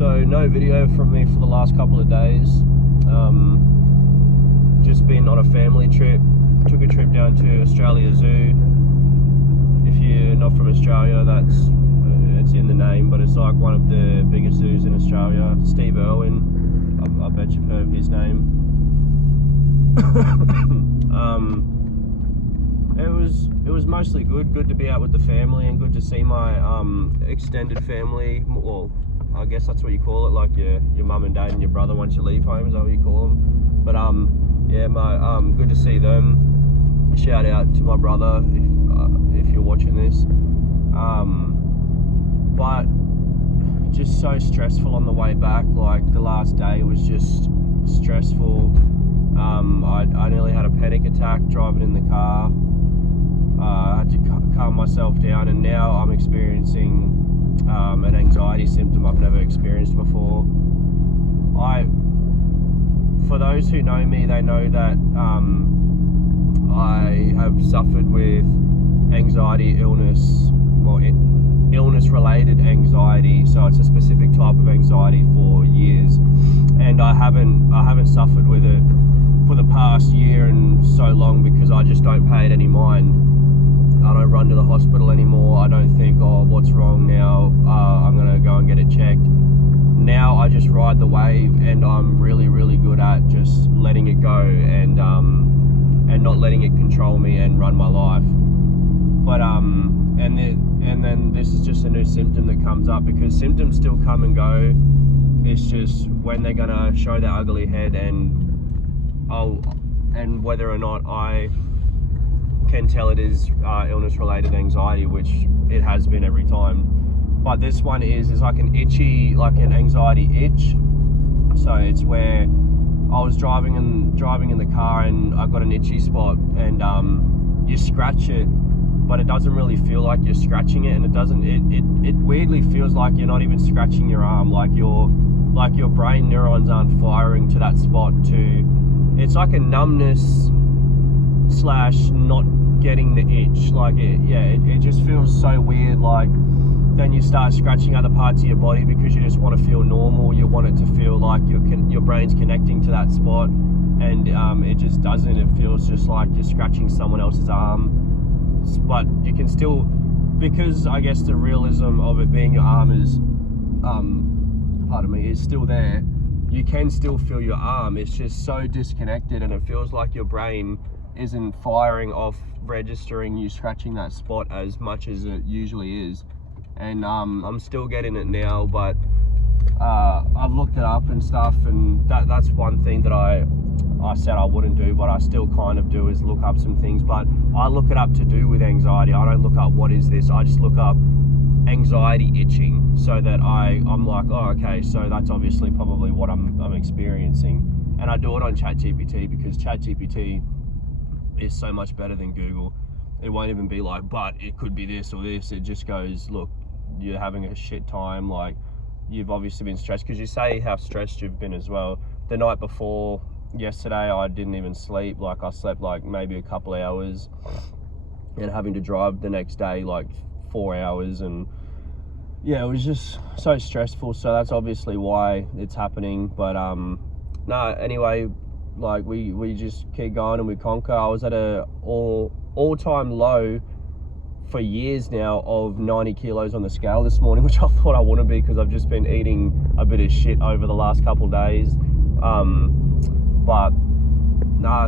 So no video from me for the last couple of days. Just been on a family trip. Took a trip down to Australia Zoo. If you're not from Australia, it's in the name, but it's like one of the biggest zoos in Australia. Steve Irwin, I bet you've heard of his name. It was mostly good to be out with the family and good to see my extended family. Well, I guess that's what you call it, like your mum and dad and your brother once you leave home, is that what you call them? But yeah, good to see them. Shout out to my brother if you're watching this. But just so stressful on the way back. Like the last day was just stressful. I nearly had a panic attack driving in the car. I had to calm myself down, and now I'm experiencing an anxiety symptom I've never experienced before. For those who know me, they know that I have suffered with anxiety illness-related anxiety. So it's a specific type of anxiety for years, and I haven't suffered with it for the past year and so long because I just don't pay it any mind. I don't run to the hospital anymore. I don't think, oh, what's wrong now? I'm gonna go and get it checked. Now I just ride the wave, and I'm really, really good at just letting it go and not letting it control me and run my life. But and then this is just a new symptom that comes up, because symptoms still come and go. It's just when they're gonna show their ugly head, and whether or not I can tell it is illness-related anxiety, which it has been every time. But this one is like an anxiety itch. So it's where I was driving in the car and I got an itchy spot, and you scratch it, but it doesn't really feel like you're scratching it, and it weirdly feels like you're not even scratching your arm, like your brain neurons aren't firing to that spot. It's like a numbness / not getting the itch. Like it just feels so weird. Like then you start scratching other parts of your body because you just want to feel normal. You want it to feel like your brain's connecting to that spot, and it just doesn't. It feels just like you're scratching someone else's arm. But you can still, because I guess the realism of it being your arm is is still there. You can still feel your arm. It's just so disconnected, and it feels like your brain isn't firing off, registering you scratching that spot as much as it usually is. And I'm still getting it now, but I've looked it up and stuff, and that's one thing that I said I wouldn't do, but I still kind of do, is look up some things. But I look it up to do with anxiety. I don't look up what is this. I just look up anxiety itching, so that I'm like, oh, okay, so that's obviously probably what I'm experiencing. And I do it on ChatGPT, because ChatGPT is so much better than Google. It won't even be like, but it could be this or this. It just goes, look, you're having a shit time, like you've obviously been stressed, because you say how stressed you've been as well. The night before yesterday, I didn't even sleep. Like I slept like maybe a couple of hours, and having to drive the next day like 4 hours, and yeah, it was just so stressful. So that's obviously why it's happening. But anyway, like we just keep going and we conquer. I was at a all-time low for years now of 90 kilos on the scale this morning, which I thought I wouldn't be, because I've just been eating a bit of shit over the last couple of days.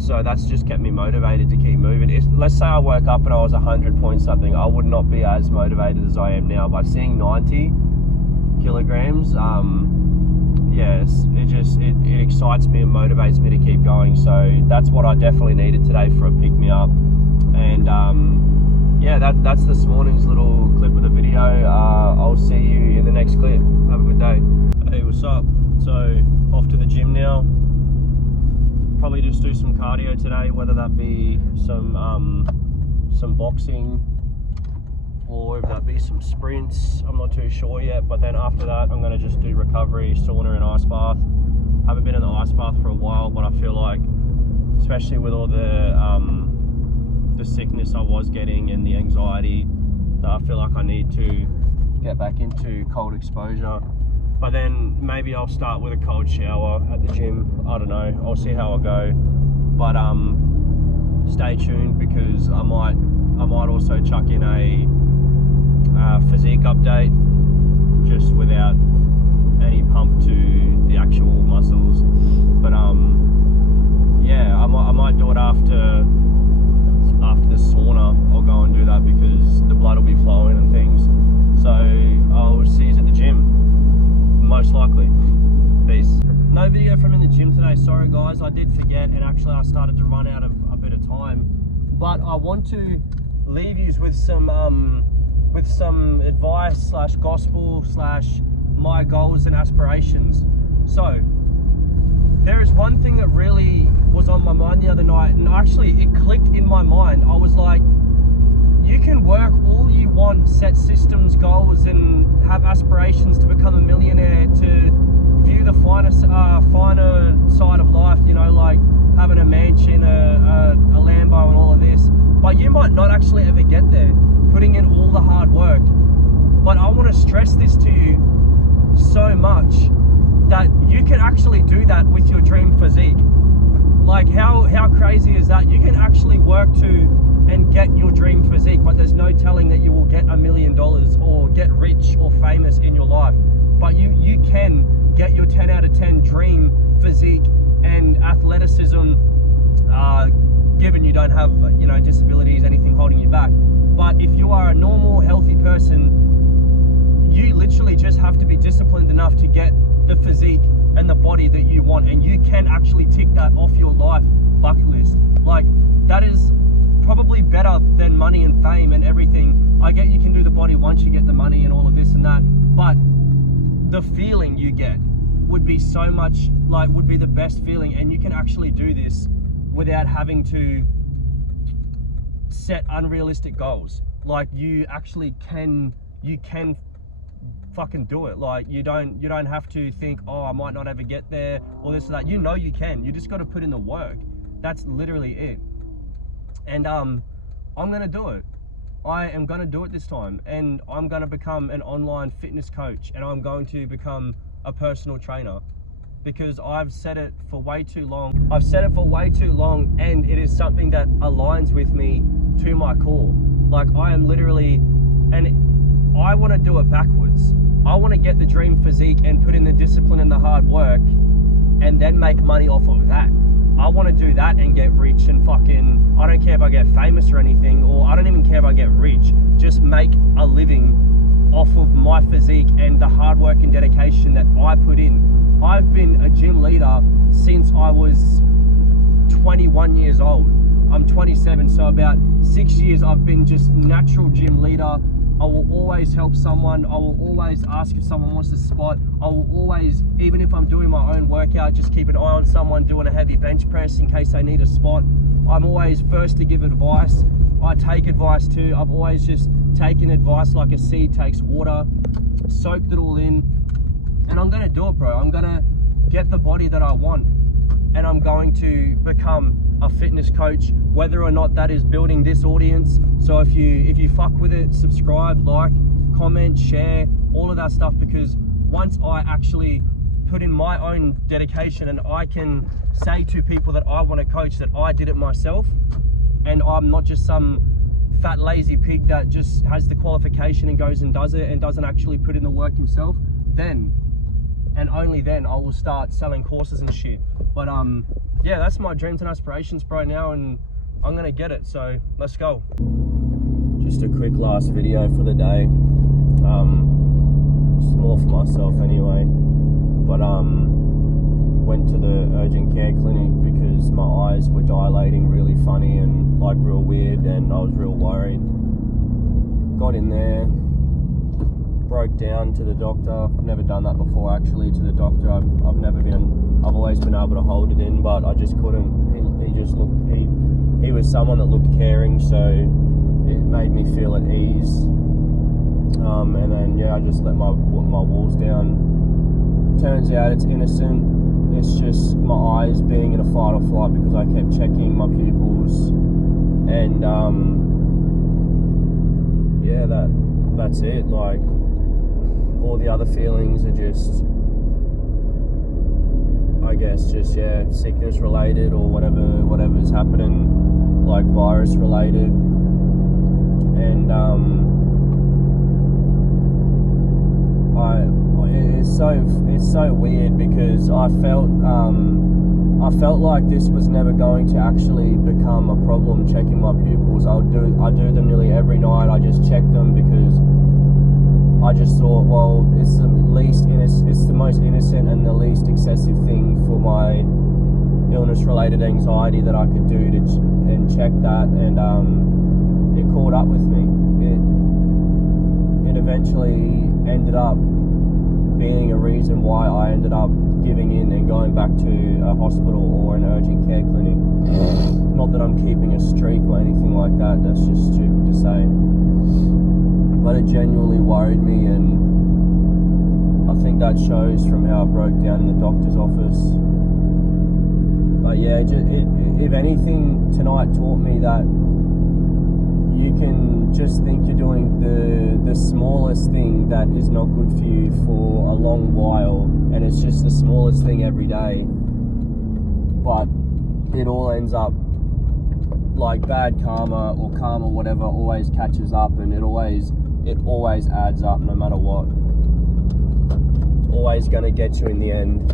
So that's just kept me motivated to keep moving. Let's say I woke up and I was 100 point something, I would not be as motivated as I am now. By seeing 90 kilograms, yes, it excites me and motivates me to keep going. So that's what I definitely needed today for a pick me up. And yeah, that's this morning's little clip of the video. I'll see you in the next clip. Have a good day. Hey, what's up? So off to the gym now. Probably just do some cardio today, whether that be some boxing, or if that be some sprints. I'm not too sure yet. But then after that, I'm going to just do recovery, sauna and ice bath. Haven't been in the ice bath for a while, but I feel like, especially with all the sickness I was getting and the anxiety, that I feel like I need to get back into cold exposure. But then maybe I'll start with a cold shower at the gym. I don't know. I'll see how I go. But stay tuned, because I might also chuck in a physique update, just without any pump to the actual muscles. But yeah, I might do it after the sauna. I'll go and do that, because the blood will be flowing and things. So I'll see you at the gym, most likely. Peace. No video from in the gym today, sorry guys, I did forget, and actually I started to run out of a bit of time. But I want to leave you with some advice slash gospel slash my goals and aspirations. So there is one thing that really was on my mind the other night, and actually it clicked in my mind. I was like, you can work all you want, set systems, goals, and have aspirations to become a millionaire, to view the finer side of life, you know, like having a mansion, a Lambo and all of this. But you might not actually ever get there, putting in all the hard work. But I want to stress this to you so much, that you can actually do that with your dream physique. Like how crazy is that? You can actually work to and get your dream physique, but there's no telling that you will get $1 million or get rich or famous in your life. But you can get your 10 out of 10 dream physique and athleticism, given you don't have, you know, disabilities, anything holding you back. But if you are a normal, healthy person, you literally just have to be disciplined enough to get the physique and the body that you want, and you can actually tick that off your life bucket list. Like, that is probably better than money and fame and everything. I get you can do the body once you get the money and all of this and that, but the feeling you get would be so much, like, would be the best feeling. And you can actually do this without having to set unrealistic goals. Like, you actually can fucking do it. Like, you don't have to think, oh, I might not ever get there or this or that. You know you can. You just got to put in the work. That's literally it. And I'm gonna do it. I am gonna do it this time, and I'm gonna become an online fitness coach, and I'm going to become a personal trainer, because I've said it for way too long. And it is something that aligns with me to my core. Like, I am literally, and I want to do it backwards. I want to get the dream physique and put in the discipline and the hard work, and then make money off of that. I want to do that and get rich and fucking, I don't care if I get famous or anything, or I don't even care if I get rich. Just make a living off of my physique and the hard work and dedication that I put in. I've been a gym leader since I was 21 years old. I'm 27, so about 6 years I've been just natural gym leader. I will always help someone. I will always ask if someone wants a spot. I will always, even if I'm doing my own workout, just keep an eye on someone doing a heavy bench press in case they need a spot. I'm always first to give advice. I take advice too. I've always just taken advice like a seed takes water, soaked it all in, and I'm gonna do it, bro. I'm gonna get the body that I want, and I'm going to become a fitness coach, whether or not that is building this audience. So if you fuck with it, subscribe, like, comment, share, all of that stuff, because once I actually put in my own dedication and I can say to people that I want to coach that I did it myself, and I'm not just some fat lazy pig that just has the qualification and goes and does it and doesn't actually put in the work himself, then and only then I will start selling courses and shit. But yeah, that's my dreams and aspirations right now, and I'm gonna get it, so let's go. Just a quick last video for the day. It's more for myself anyway, but went to the urgent care clinic because my eyes were dilating really funny and like real weird, and I was real worried. Got in there, broke down to the doctor. I've never done that before actually, to the doctor. I've always been able to hold it in, but I just couldn't. He was someone that looked caring, so it made me feel at ease. And then yeah, I just let my walls down. Turns out it's innocent. It's just my eyes being in a fight or flight because I kept checking my pupils, and yeah, that's it. Like, all the other feelings are just, I guess, just sickness related or whatever's happening, like virus related. And it's so weird because I felt like this was never going to actually become a problem. Checking my pupils, I do them nearly every night. I just check them because I just thought, well, it's the most innocent and the least excessive thing for my illness-related anxiety that I could do and check that, and it caught up with me. It eventually ended up being a reason why I ended up giving in and going back to a hospital or an urgent care clinic. Not that I'm keeping a streak or anything like that, that's just stupid to say. But it genuinely worried me, and I think that shows from how I broke down in the doctor's office. But yeah, if anything, tonight taught me that you can just think you're doing the smallest thing that is not good for you for a long while, and it's just the smallest thing every day, but it all ends up like bad karma or karma, whatever, always catches up, and it always adds up no matter what. It's always going to get you in the end.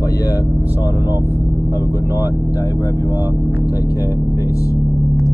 But yeah, signing off. Have a good night, day, wherever you are. Take care. Peace.